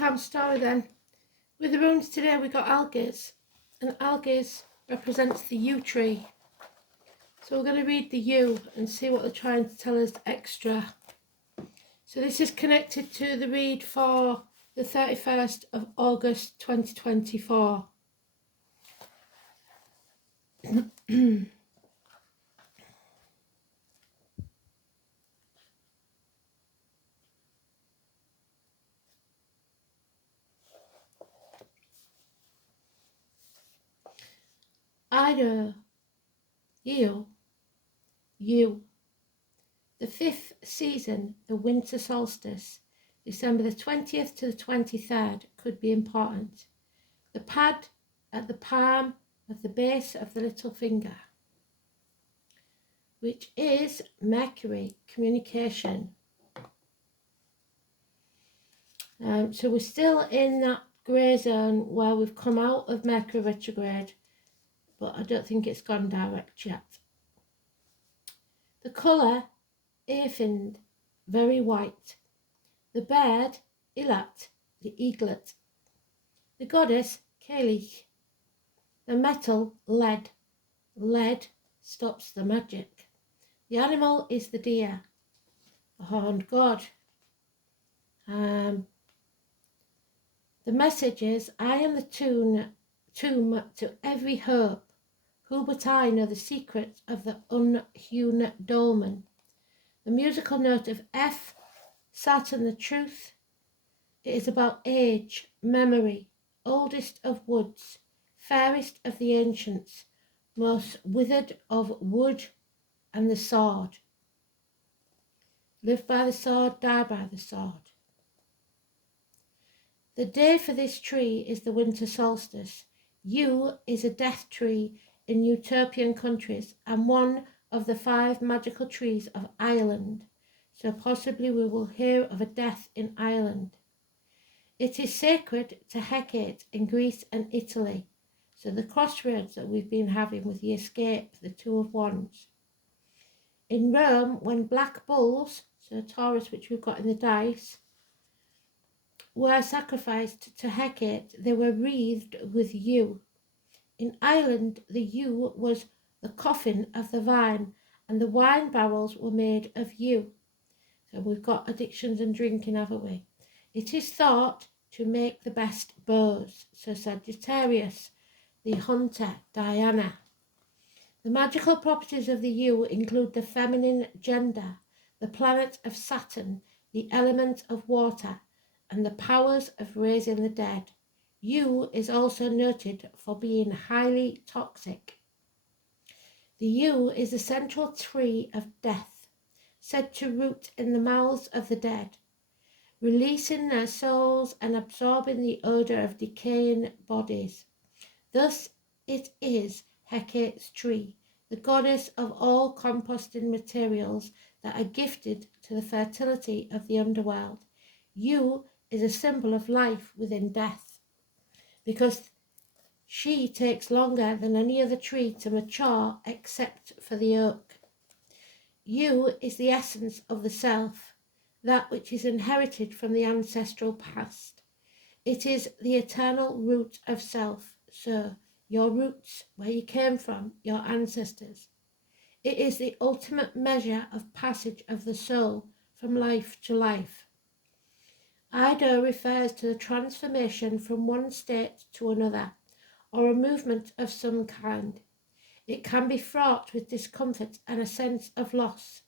bedtime story then. With the runes today we got algaes, and algaes represents the yew tree. So we're going to read the yew and see what they're trying to tell us extra. So this is connected to the read for the 31st of August 2024. Ida, you, the 5th season, the winter solstice, December the 20th to the 23rd, could be important. The pad at the palm of the base of the little finger, which is Mercury, communication. So we're still in that grey zone where we've come out of Mercury retrograde, but I don't think it's gone direct yet. The colour, aphid, very white. The bird, ilat, the eaglet. The goddess, Kalik. The metal, lead. Lead stops the magic. The animal is the deer, the horned god. The message is, I am the tomb to every hope. Who but I know the secret of the unhewn dolmen? The musical note of F, Saturn the truth. It is about age, memory, oldest of woods, fairest of the ancients, most withered of wood and the sword. Live by the sword, die by the sword. The day for this tree is the winter solstice. Yew is a death tree in utopian countries and one of the 5 magical trees of Ireland, so possibly we will hear of a death in Ireland. It is sacred to Hecate in Greece and Italy, so the crossroads that we've been having with the escape, the 2 of Wands. In Rome, when black bulls, so Taurus which we've got in the dice, were sacrificed to Hecate, they were wreathed with yew. In Ireland, the yew was the coffin of the vine, and the wine barrels were made of yew. So we've got addictions and drinking, haven't we? It is thought to make the best bows. So Sagittarius, the hunter, Diana. The magical properties of the yew include the feminine gender, the planet of Saturn, the element of water, and the powers of raising the dead. Yew is also noted for being highly toxic. The yew is the central tree of death, said to root in the mouths of the dead, releasing their souls and absorbing the odour of decaying bodies. Thus it is Hecate's tree, the goddess of all composting materials that are gifted to the fertility of the underworld. Yew is a symbol of life within death, because she takes longer than any other tree to mature except for the oak. Yew is the essence of the self, that which is inherited from the ancestral past. It is the eternal root of self, so your roots, where you came from, your ancestors. It is the ultimate measure of passage of the soul from life to life. Ido refers to the transformation from one state to another, or a movement of some kind. It can be fraught with discomfort and a sense of loss.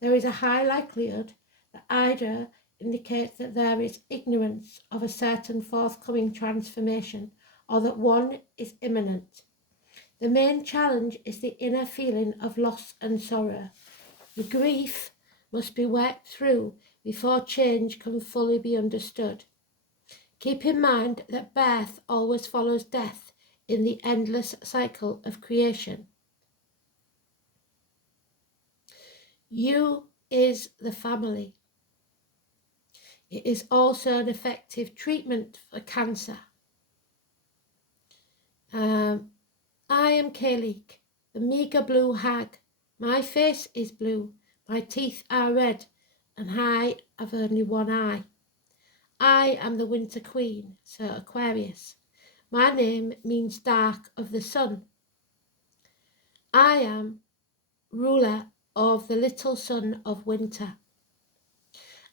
There is a high likelihood that Ido indicates that there is ignorance of a certain forthcoming transformation, or that one is imminent. The main challenge is the inner feeling of loss and sorrow. The grief must be worked through before change can fully be understood. Keep in mind that birth always follows death in the endless cycle of creation. You is the family. It is also an effective treatment for cancer. I am Kalik, the meagre blue hag. My face is blue, my teeth are red, and I have only one eye. I am the Winter Queen, so Aquarius. My name means dark of the sun. I am ruler of the little son of winter.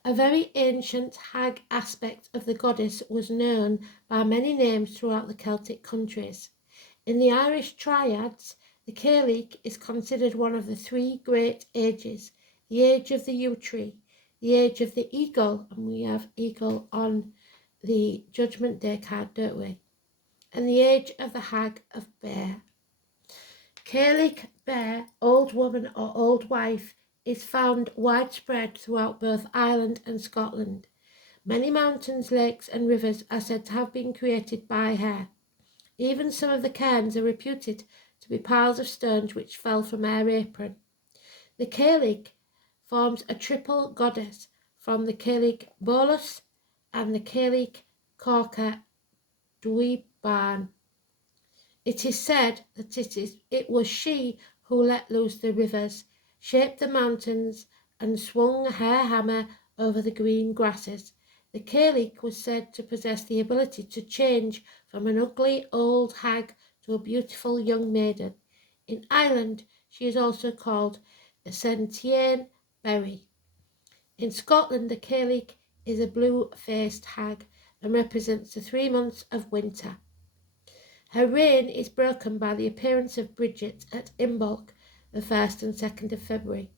A very ancient hag aspect of the goddess was known by many names throughout the Celtic countries. In the Irish triads, the Cailleach is considered one of the three great ages: the age of the yew tree, the age of the eagle, and we have eagle on the Judgment Day card, don't we? And the age of the hag of bear. Cailleach bear, old woman or old wife, is found widespread throughout both Ireland and Scotland. Many mountains, lakes and rivers are said to have been created by her. Even some of the cairns are reputed to be piles of stones which fell from her apron. The Cailleach forms a triple goddess from the Cailleach bolus and the Cailleach corca dwybarn. It is said that it was she who let loose the rivers, shaped the mountains, and swung her hammer over the green grasses. The Cailleach was said to possess the ability to change from an ugly old hag to a beautiful young maiden. In Ireland, she is also called the Sentian Berry. In Scotland, the Cailleach is a blue-faced hag and represents the 3 months of winter. Her reign is broken by the appearance of Bridget at Imbolc, the 1st and 2nd of February,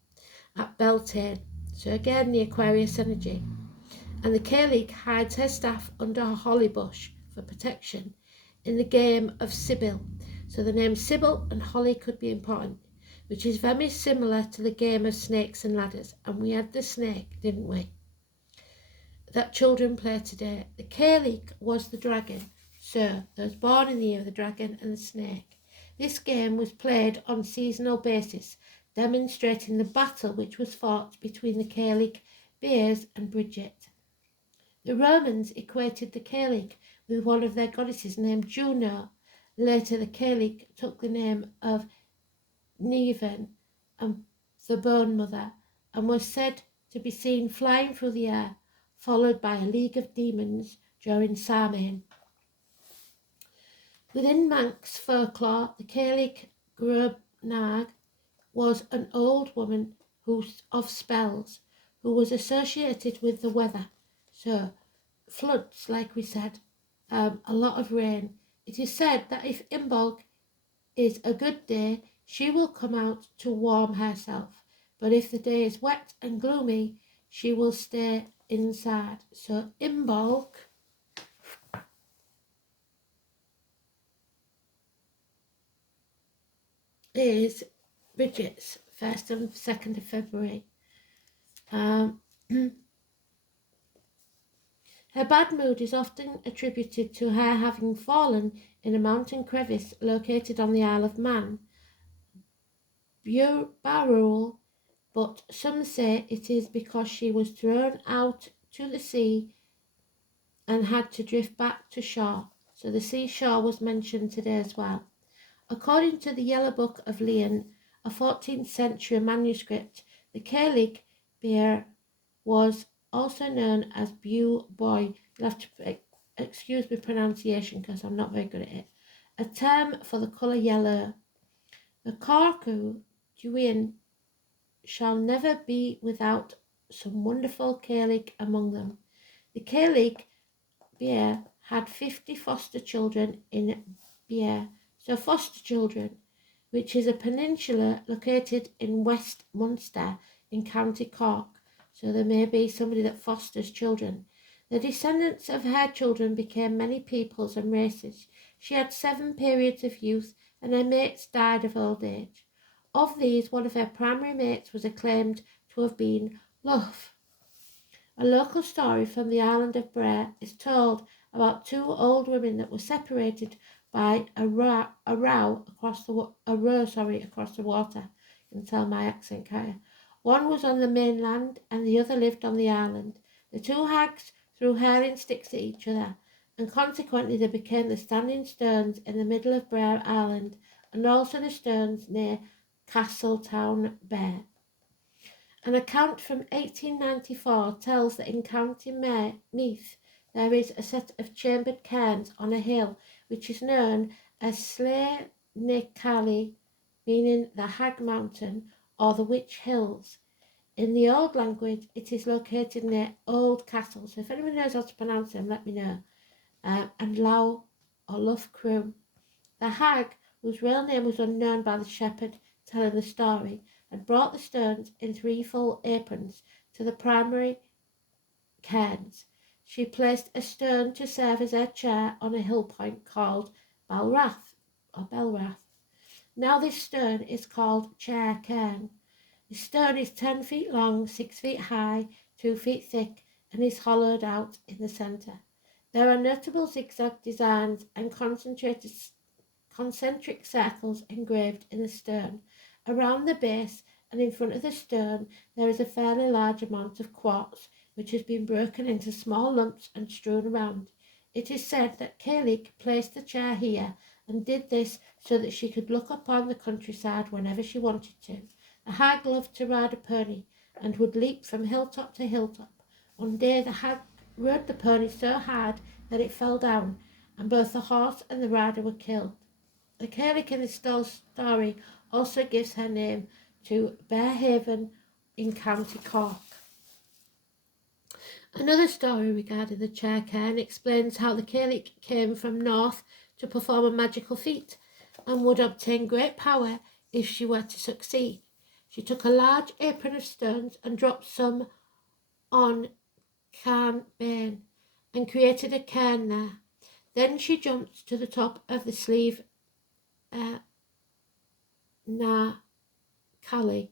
at Beltane, so again the Aquarius energy. And the Cailleach hides her staff under a holly bush for protection in the game of Sibyl. So the names Sibyl and Holly could be important, which is very similar to the game of snakes and ladders. And we had the snake, didn't we? That children play today. The Cailleach was the dragon. So those born in the year of the dragon and the snake. This game was played on seasonal basis, demonstrating the battle which was fought between the Cailleach bears and Bridget. The Romans equated the Cailleach with one of their goddesses named Juno. Later the Cailleach took the name of Niamh, and the Bone Mother, and was said to be seen flying through the air, followed by a league of demons during Samhain. Within Manx folklore, the Cailleach Grubnag was an old woman of spells who was associated with the weather. So, floods, like we said, a lot of rain. It is said that if Imbolc is a good day, she will come out to warm herself. But if the day is wet and gloomy, she will stay inside. So, Imbolc is Bridget's 1st and 2nd of February. Her bad mood is often attributed to her having fallen in a mountain crevice located on the Isle of Man, Barroul, but some say it is because she was thrown out to the sea and had to drift back to shore. So the seashore was mentioned today as well. According to the Yellow Book of Leon, a 14th century manuscript, the Cailleach bear was also known as Bew Boy. You'll have to excuse my pronunciation because I'm not very good at it. A term for the colour yellow. The Corcu Duin shall never be without some wonderful Cailleach among them. The Cailleach bear had 50 foster children in Bear. So foster children, which is a peninsula located in West Munster in County Cork. So there may be somebody that fosters children. The descendants of her children became many peoples and races. She had 7 periods of youth, and her mates died of old age. Of these, one of her primary mates was acclaimed to have been Lugh. A local story from the island of Brer is told about 2 old women that were separated by a row across the water. You can tell my accent, Kaya. One was on the mainland and the other lived on the island. The 2 hags threw hurling sticks at each other, and consequently they became the standing stones in the middle of Brer Island, and also the stones near Castletown Bear. An account from 1894 tells that in County Meath, there is a set of chambered cairns on a hill which is known as Slea Necali, meaning the Hag Mountain or the Witch Hills. In the old language, it is located near Old Castle. So if anyone knows how to pronounce them, let me know. And Lau or Luff Crew. The hag, whose real name was unknown by the shepherd telling the story, had brought the stones in 3 full aprons to the primary cairns. She placed a stone to serve as her chair on a hill point called Belrath. Now this stone is called Chair Cairn. The stone is 10 feet long, 6 feet high, 2 feet thick, and is hollowed out in the centre. There are notable zigzag designs and concentric circles engraved in the stone. Around the base and in front of the stone there is a fairly large amount of quartz, which has been broken into small lumps and strewn around. It is said that Caoilfhe placed the chair here and did this so that she could look upon the countryside whenever she wanted to. The hag loved to ride a pony and would leap from hilltop to hilltop. One day the hag rode the pony so hard that it fell down, and both the horse and the rider were killed. The Caoilfhe in this story also gives her name to Bearhaven in County Cork. Another story regarding the chair cairn explains how the Caoilfhe came from north to perform a magical feat and would obtain great power if she were to succeed. She took a large apron of stones and dropped some on Cairn Bain and created a cairn there. Then she jumped to the top of the Slieve Na Cali,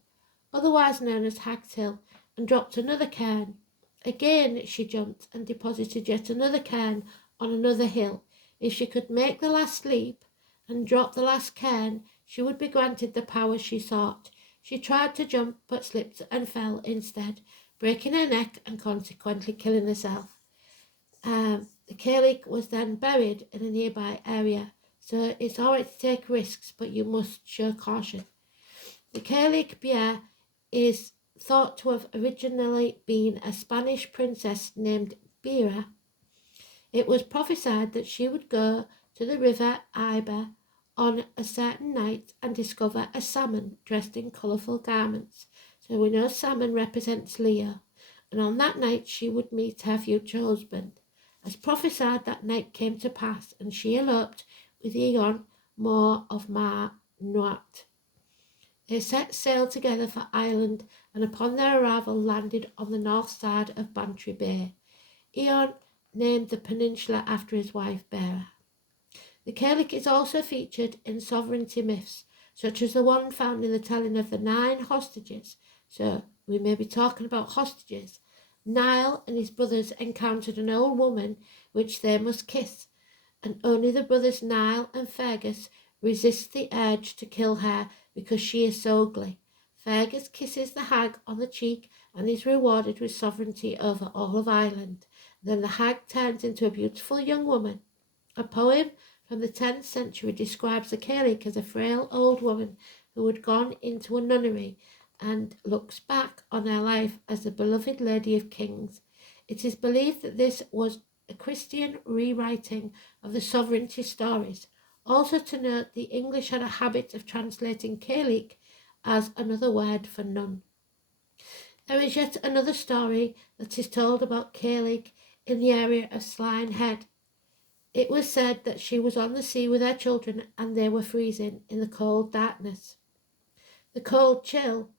otherwise known as Hag's Hill, and dropped another cairn. Again she jumped and deposited yet another cairn on another hill. If she could make the last leap and drop the last cairn, she would be granted the power she sought. She tried to jump but slipped and fell instead, breaking her neck and consequently killing herself. The Caoilfhe was then buried in a nearby area, so it's alright to take risks, but you must show caution. The Caoilfhe Bear is thought to have originally been a Spanish princess named Bera. It was prophesied that she would go to the river Iber on a certain night and discover a salmon dressed in colourful garments. So we know salmon represents Leo, and on that night she would meet her future husband. As prophesied, that night came to pass, and she eloped with Eon, More of Mar Nuat. They set sail together for Ireland, and upon their arrival landed on the north side of Bantry Bay. Eon named the peninsula after his wife Bera. The Caoilfhe is also featured in sovereignty myths, such as the one found in the telling of the 9 hostages. So we may be talking about hostages. Niall and his brothers encountered an old woman which they must kiss, and only the brothers Niall and Fergus resist the urge to kill her because she is so ugly. Fergus kisses the hag on the cheek and is rewarded with sovereignty over all of Ireland. Then the hag turns into a beautiful young woman. A poem from the 10th century describes the Caoilfhe as a frail old woman who had gone into a nunnery and looks back on her life as the beloved Lady of Kings. It is believed that this was a Christian rewriting of the sovereignty stories. Also to note, the English had a habit of translating Caoilfhe as another word for nun. There is yet another story that is told about Caoilfhe in the area of Slane Head. It was said that she was on the sea with her children and they were freezing in the cold darkness. The cold chilled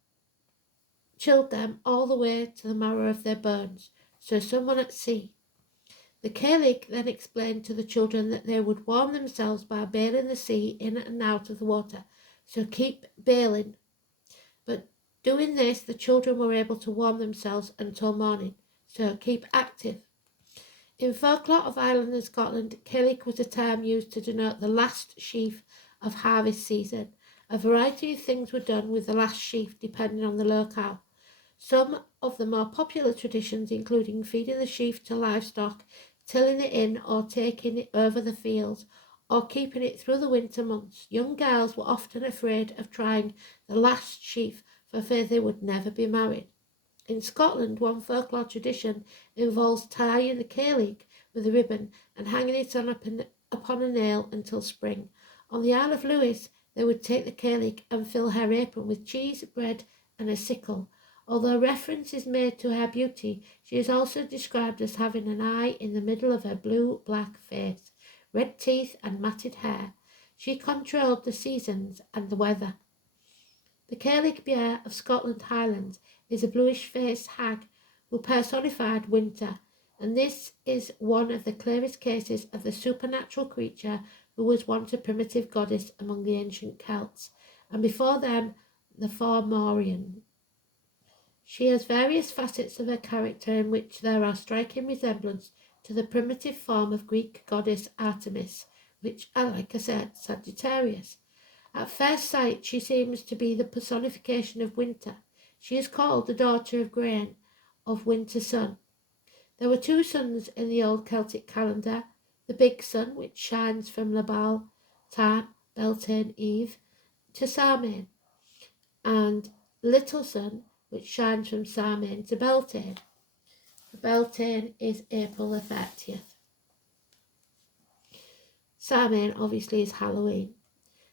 them all the way to the marrow of their bones, so someone at sea. The Caoilfhe then explained to the children that they would warm themselves by bailing the sea in and out of the water, so keep bailing. But doing this, the children were able to warm themselves until morning, so keep active. In folklore of Ireland and Scotland, Caoilfhe was a term used to denote the last sheaf of harvest season. A variety of things were done with the last sheaf depending on the locale. Some of the more popular traditions including feeding the sheaf to livestock, tilling it in or taking it over the fields, or keeping it through the winter months. Young girls were often afraid of trying the last sheaf for fear they would never be married. In Scotland, one folklore tradition involves tying the Caoilfhe with a ribbon and hanging it upon a nail until spring. On the Isle of Lewis, they would take the Cailleach and fill her apron with cheese, bread, and a sickle. Although reference is made to her beauty, she is also described as having an eye in the middle of her blue-black face, red teeth, and matted hair. She controlled the seasons and the weather. The Cailleach bear of Scotland Highlands is a bluish-faced hag who personified winter, and this is one of the clearest cases of the supernatural creature who was once a primitive goddess among the ancient Celts, and before them the Fomorians. She has various facets of her character in which there are striking resemblance to the primitive form of Greek goddess Artemis, which are, like I said, Sagittarius. At first sight, she seems to be the personification of winter. She is called the daughter of grain, of winter sun. There were two suns in the old Celtic calendar, the big sun, which shines from Labal, Tarn, Beltane, Eve, to Samhain, and little sun, which shines from Samhain to Beltane. Beltane is April the 30th. Samhain obviously is Halloween.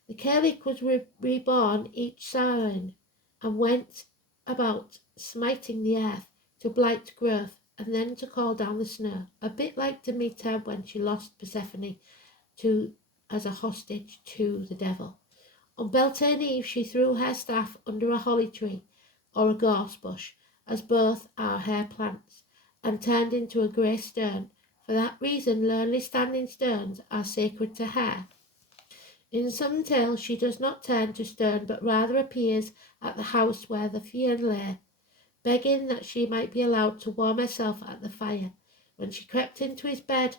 The Cailleach was reborn each Samhain and went about smiting the earth to blight growth and then to call down the snow, a bit like Demeter when she lost Persephone as a hostage to the devil. On Beltane Eve she threw her staff under a holly tree or a gorse bush, as both are hair plants, and turned into a grey stone. For that reason lonely standing stones are sacred to her. In some tales she does not turn to stone, but rather appears at the house where the Fian lay, begging that she might be allowed to warm herself at the fire. When she crept into his bed,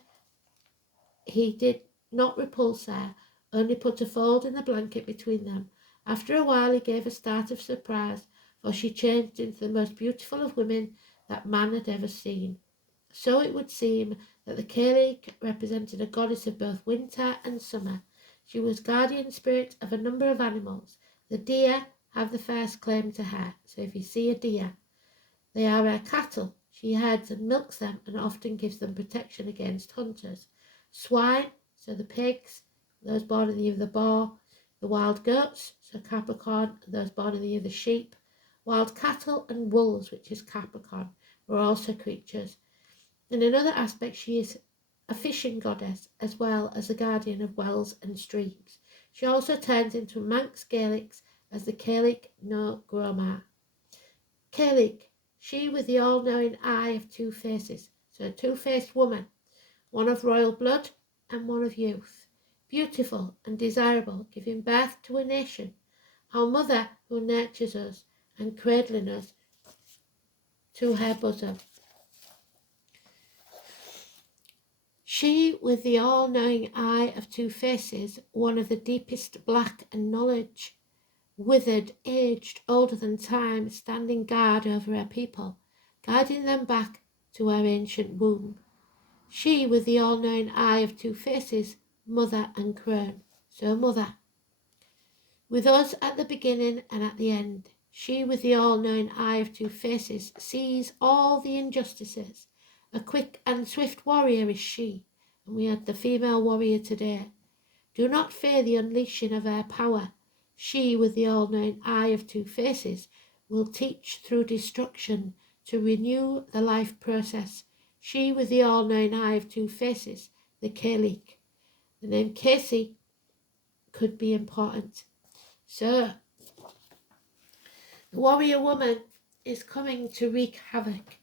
he did not repulse her, only put a fold in the blanket between them. After a while he gave a start of surprise, for she changed into the most beautiful of women that man had ever seen. So it would seem that the Cailleach represented a goddess of both winter and summer. She was guardian spirit of a number of animals. The deer have the first claim to her, so if you see a deer, they are her cattle. She herds and milks them and often gives them protection against hunters. Swine, so the pigs, those born in the year of the boar. The wild goats, so Capricorn, those born in the year of the sheep. Wild cattle and wolves, which is Capricorn, were also creatures. In another aspect, she is a fishing goddess as well as the guardian of wells and streams. She also turns into Manx Gaelics as the Cailleach no Gromar. Cailleach, she with the all-knowing eye of two faces, so a two-faced woman, one of royal blood and one of youth, beautiful and desirable, giving birth to a nation, our mother who nurtures us and cradling us to her bosom. She with the all-knowing eye of two faces, one of the deepest black and knowledge, withered, aged, older than time, standing guard over her people, guiding them back to her ancient womb. She with the all-knowing eye of two faces, mother and crone, so mother. With us at the beginning and at the end, she with the all-knowing eye of two faces sees all the injustices. A quick and swift warrior is she, and we had the female warrior today. Do not fear the unleashing of her power. She with the all-knowing eye of two faces will teach through destruction to renew the life process. She with the all-knowing eye of two faces, the Cailleach. The name Casey could be important. So, the warrior woman is coming to wreak havoc.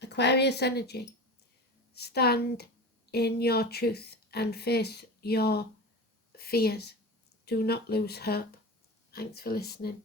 Aquarius energy. Stand in your truth and face your fears. Do not lose hope. Thanks for listening.